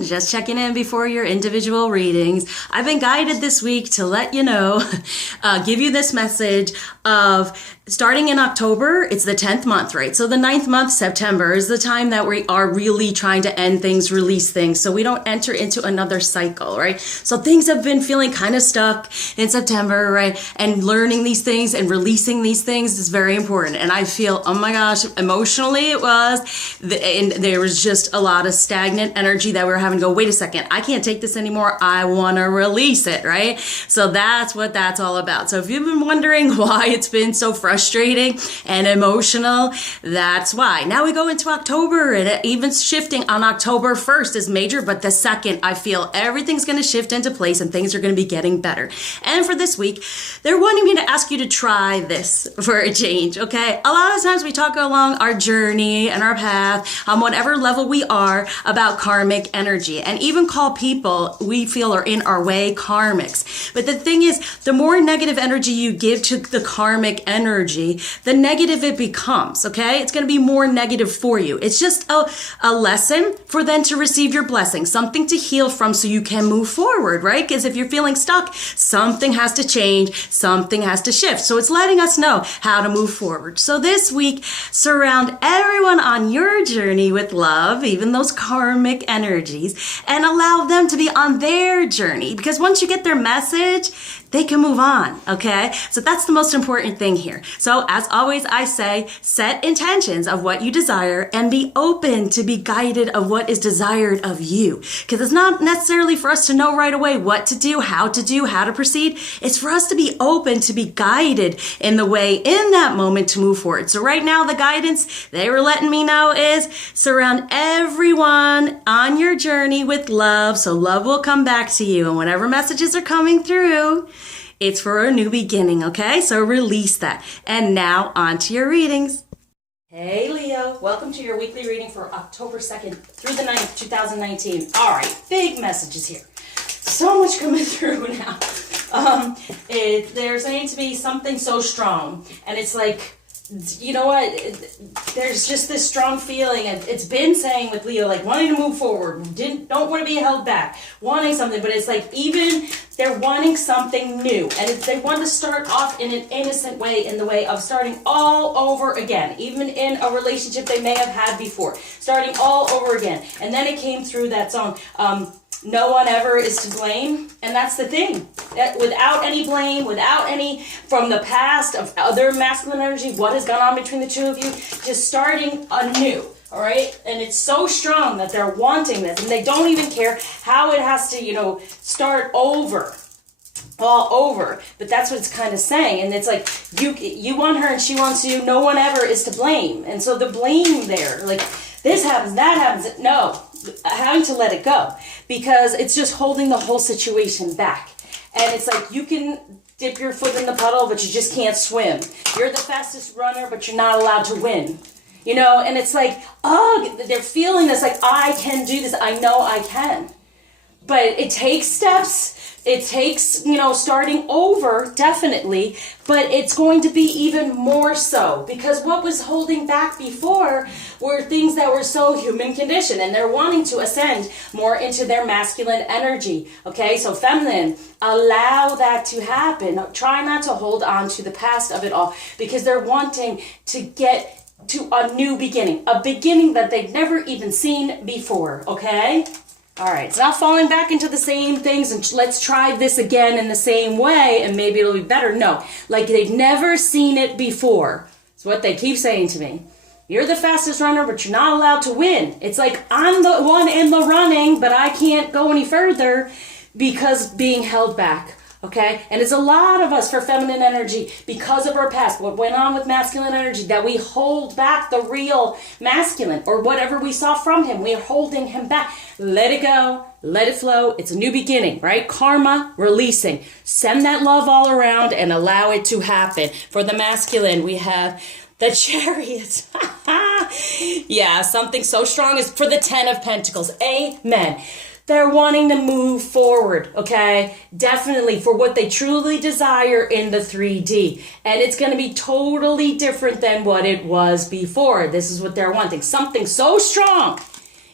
Just checking in before your individual readings. I've been guided this week to let you know, give you this message of starting in October, it's the 10th month, right? So the 9th month, September, is the time that we are really trying to end things, release things, so we don't enter into another cycle, right? So things have been feeling kind of stuck in September, right? And learning these things and releasing these things is very important. And I feel, oh my gosh, emotionally it was, and there was just a lot of stagnant energy that we were having to go, wait a second, I can't take this anymore. I want to release it, right? So that's what that's all about. So if you've been wondering why it's been so frustrating and emotional, that's why. Now we go into October, and even shifting on October 1st is major, but the 2nd, I feel everything's going to shift into place and things are going to be getting better. And for this week, they're wanting me to ask you to try this for a change, okay? A lot of times we talk along our journey and our path on whatever level we are about karmic energy, and even call people we feel are in our way karmics. But the thing is, the more negative energy you give to the karmic energy, the negative it becomes, okay? It's going to be more negative for you. It's just a lesson for them to receive your blessing, something to heal from so you can move forward, right? Because if you're feeling stuck, something has to change, something has to shift. So it's letting us know how to move forward. So this week, surround everyone on your journey with love, even those karmic energies, and allow them to be on their journey. Because once you get their message, they can move on, okay? So that's the most important thing here. So as always, I say, set intentions of what you desire and be open to be guided of what is desired of you. Because it's not necessarily for us to know right away what to do, how to proceed. It's for us to be open to be guided in the way in that moment to move forward. So right now, the guidance they were letting me know is surround everyone on your journey with love, so love will come back to you. And whenever messages are coming through, it's for a new beginning, okay? So release that. And now on to your readings. Hey Leo, welcome to your weekly reading for October 2nd through the 9th, 2019. All right, big messages here. So much coming through now. They're saying to me something so strong. And it's like, you know what, there's just this strong feeling, and it's been saying with Leo, like wanting to move forward, don't want to be held back, wanting something, but it's like even they're wanting something new, and they want to start off in an innocent way, in the way of starting all over again, even in a relationship they may have had before, starting all over again. And then it came through that song, no one ever is to blame. And that's the thing. That without any blame, without any from the past of other masculine energy, what has gone on between the two of you, just starting anew. All right? And it's so strong that they're wanting this. And they don't even care how it has to, start over. All over. But that's what it's kind of saying. And it's like, you want her and she wants you. No one ever is to blame. And so the blame there, like this happens, that happens. No. Having to let it go, because it's just holding the whole situation back. And it's like you can dip your foot in the puddle, but you just can't swim. You're the fastest runner, but you're not allowed to win. And it's like, oh, they're feeling this, like, I can do this. I know I can. But it takes steps. It takes, starting over, definitely, but it's going to be even more so, because what was holding back before were things that were so human conditioned, and they're wanting to ascend more into their masculine energy, okay? So feminine, allow that to happen. Try not to hold on to the past of it all, because they're wanting to get to a new beginning, a beginning that they've never even seen before, okay? All right, it's not falling back into the same things and let's try this again in the same way and maybe it'll be better. No, like they've never seen it before. It's what they keep saying to me. You're the fastest runner, but you're not allowed to win. It's like I'm the one in the running, but I can't go any further because being held back. Okay, and it's a lot of us for feminine energy because of our past, what went on with masculine energy, that we hold back the real masculine or whatever we saw from him. We're holding him back. Let it go, let it flow. It's a new beginning, right? Karma, releasing. Send that love all around and allow it to happen. For the masculine, we have the Chariot. Yeah, something so strong is for the 10 of Pentacles. Amen. They're wanting to move forward, okay? Definitely for what they truly desire in the 3D. And it's going to be totally different than what it was before. This is what they're wanting. Something so strong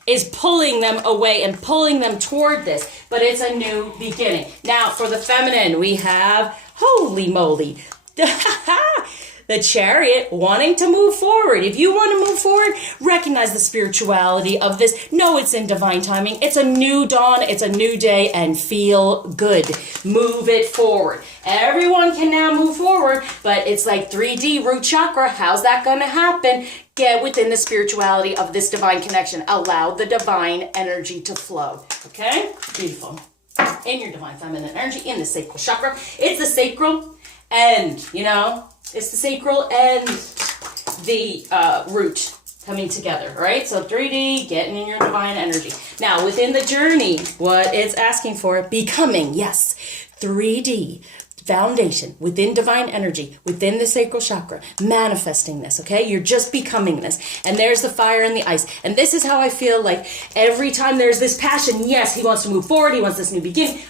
is pulling them away and pulling them toward this, but it's a new beginning. Now, for the feminine, we have, holy moly, the Chariot wanting to move forward. If you want to move forward, recognize the spirituality of this. Know it's in divine timing. It's a new dawn. It's a new day, and feel good. Move it forward. Everyone can now move forward, but it's like 3D root chakra. How's that going to happen? Get within the spirituality of this divine connection. Allow the divine energy to flow. Okay? Beautiful. In your divine feminine energy, in the sacral chakra. It's the sacral and, it's the sacral and the root coming together, right? So 3D, getting in your divine energy. Now, within the journey, what it's asking for, becoming, yes, 3D, foundation, within divine energy, within the sacral chakra, manifesting this, okay? You're just becoming this. And there's the fire and the ice. And this is how I feel like every time there's this passion, yes, he wants to move forward, he wants this new beginning,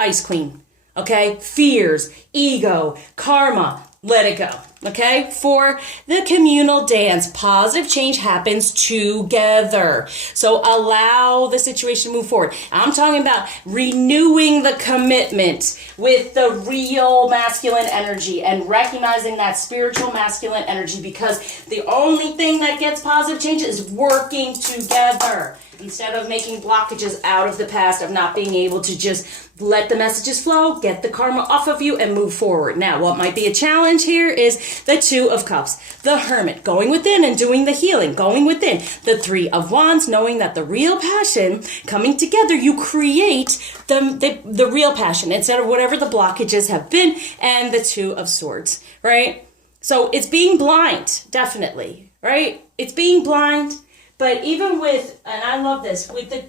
ice queen, okay? Fears, ego, karma, let it go, okay? For the communal dance, positive change happens together. So allow the situation to move forward. I'm talking about renewing the commitment with the real masculine energy and recognizing that spiritual masculine energy, because the only thing that gets positive change is working together. Instead of making blockages out of the past, of not being able to just let the messages flow, get the karma off of you, and move forward. Now, what might be a challenge here is the Two of Cups, the Hermit, going within and doing the healing, going within. The Three of Wands, knowing that the real passion coming together, you create the real passion instead of whatever the blockages have been, and the Two of Swords, right? So it's being blind, definitely, right? It's being blind. But even with, and I love this, with the,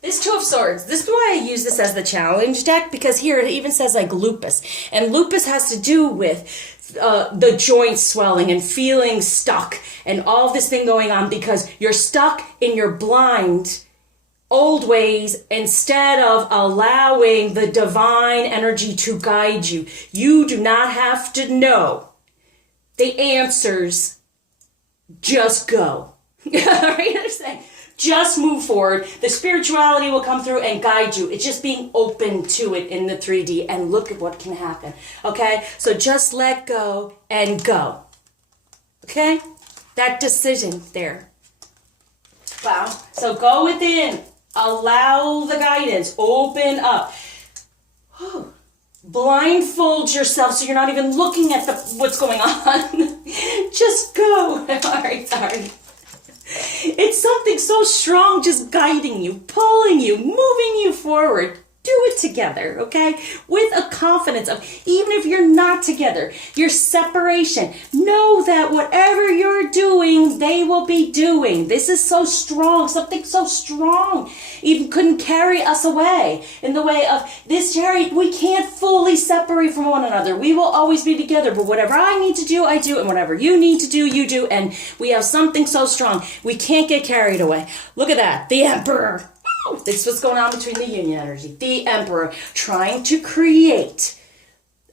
this Two of Swords. This is why I use this as the challenge deck, because here it even says like lupus. And lupus has to do with the joint swelling and feeling stuck and all this thing going on because you're stuck in your blind old ways instead of allowing the divine energy to guide you. You do not have to know the answers. Just go. Right? Understand? Just move forward. The spirituality will come through and guide you. It's just being open to it in the 3D and look at what can happen. Okay? So just let go and go. Okay? That decision there. Wow. So go within. Allow the guidance. Open up. Whew. Blindfold yourself so you're not even looking at what's going on. Just go. All right, sorry. It's something so strong just guiding you, pulling you, moving you forward. Do it together, okay? With a confidence of, even if you're not together, your separation, know that whatever you're doing, they will be doing. This is so strong, something so strong. Even couldn't carry us away in the way of this chariot. We can't fully separate from one another. We will always be together, but whatever I need to do, I do, and whatever you need to do, you do, and we have something so strong. We can't get carried away. Look at that, the Emperor. This is what's going on between the union energy. The Emperor trying to create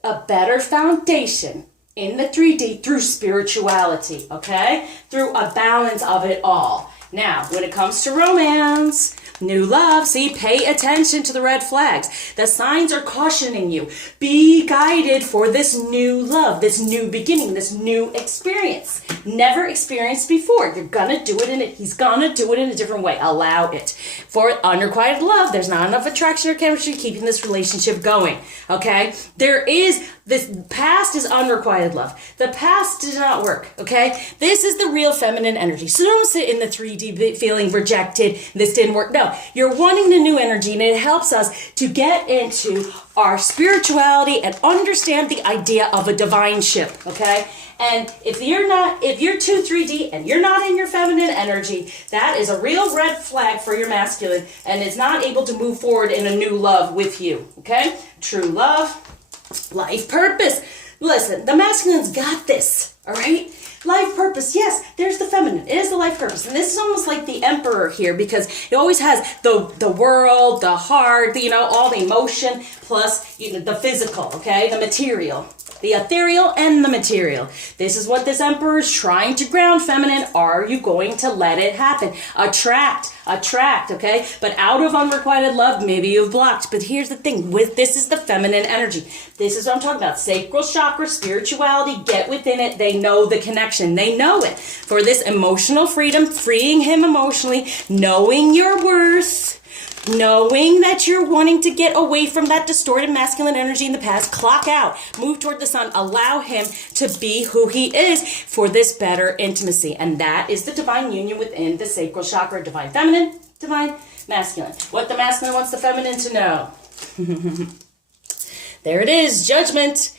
a better foundation in the 3D through spirituality, okay? Through a balance of it all. Now, when it comes to romance, new love, see, pay attention to the red flags. The signs are cautioning you. Be guided for this new love, this new beginning, this new experience. Never experienced before. You're gonna do it he's gonna do it in a different way. Allow it. For unrequited love, there's not enough attraction or chemistry keeping this relationship going, okay? This past is unrequited love. The past did not work, okay? This is the real feminine energy. So don't sit in the 3D feeling rejected, this didn't work. No, you're wanting the new energy, and it helps us to get into our spirituality and understand the idea of a divine ship, okay? And if you're too 3D and you're not in your feminine energy, that is a real red flag for your masculine, and is not able to move forward in a new love with you, okay? True love, life purpose. Listen, the masculine's got this, all right? Life purpose. purpose. Yes, there's the feminine. It is the life purpose. And this is almost like the emperor here, because it always has the world, the heart, all the emotion, plus the physical, okay, the material. The ethereal and the material. This is what this emperor is trying to ground, feminine. Are you going to let it happen? Attract, okay? But out of unrequited love, maybe you've blocked. But here's the thing, this is the feminine energy. This is what I'm talking about. Sacral chakra, spirituality, get within it. They know the connection. They know it. For this emotional freedom, freeing him emotionally, knowing your worth, knowing that you're wanting to get away from that distorted masculine energy in the past, clock out, move toward the sun, allow him to be who he is for this better intimacy. And that is the divine union within the sacral chakra, divine feminine, divine masculine. What the masculine wants the feminine to know. There it is, judgment.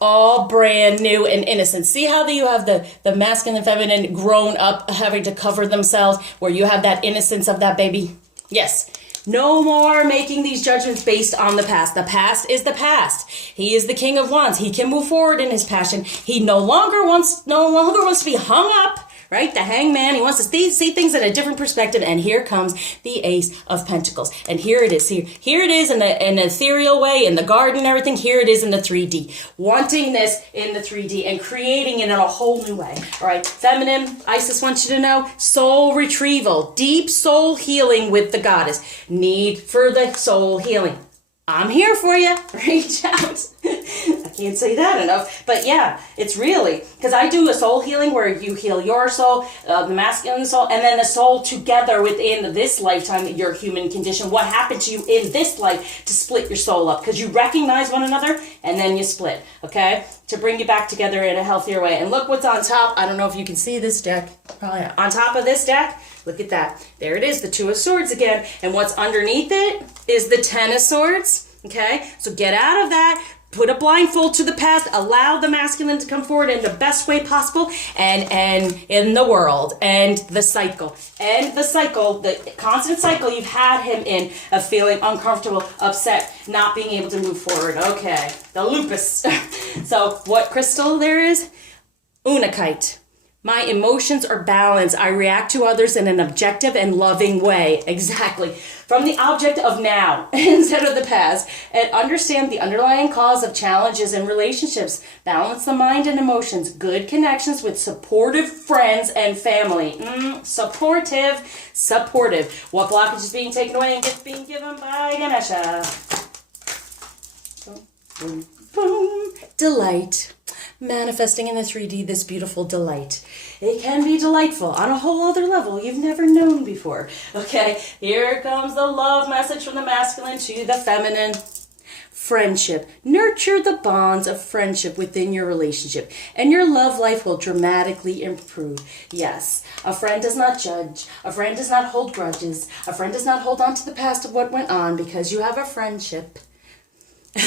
All brand new and innocent. See how you have the masculine and feminine grown up having to cover themselves, where you have that innocence of that baby? Yes. No more making these judgments based on the past. The past is the past. He is the King of Wands. He can move forward in his passion. He no longer wants to be hung up, right? The hangman. He wants to see things in a different perspective. And here comes the Ace of Pentacles. And here it is. Here it is in an ethereal way, in the garden and everything. Here it is in the 3D. Wanting this in the 3D and creating it in a whole new way. All right. Feminine, Isis wants you to know, soul retrieval, deep soul healing with the goddess. Need for the soul healing. I'm here for you. Reach out. I can't say that enough. But yeah, it's really, because I do a soul healing where you heal your soul, the masculine soul, and then the soul together within this lifetime, your human condition. What happened to you in this life to split your soul up? Because you recognize one another and then you split, okay? To bring you back together in a healthier way. And look what's on top. I don't know if you can see this deck. Probably not. On top of this deck, look at that. There it is, the Two of Swords again. And what's underneath it is the Ten of Swords. Okay? So get out of that. Put a blindfold to the past. Allow the masculine to come forward in the best way possible. And in the world. And the cycle. And the cycle, the constant cycle you've had him in of feeling uncomfortable, upset, not being able to move forward. Okay. The lupus. So what crystal there is? Unakite. My emotions are balanced. I react to others in an objective and loving way. Exactly. From the object of now instead of the past. And understand the underlying cause of challenges in relationships. Balance the mind and emotions. Good connections with supportive friends and family. Supportive. What blockage is being taken away and gifts being given by Ganesha. Boom, boom. Delight. Manifesting in the 3D, this beautiful delight. It can be delightful on a whole other level you've never known before. Okay, here comes the love message from the masculine to the feminine. Friendship. Nurture the bonds of friendship within your relationship, and your love life will dramatically improve. Yes, a friend does not judge. A friend does not hold grudges. A friend does not hold on to the past of what went on, because you have a friendship.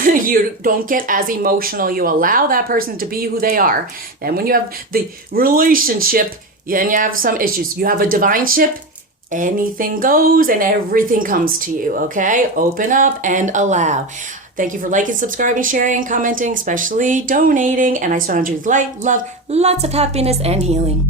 You don't get as emotional. You allow that person to be who they are. Then when you have the relationship, then you have some issues. You have a divine ship, anything goes and everything comes to you, okay? Open up and allow. Thank you for liking, subscribing, sharing, commenting, especially donating. And I surround you with light, love, lots of happiness and healing.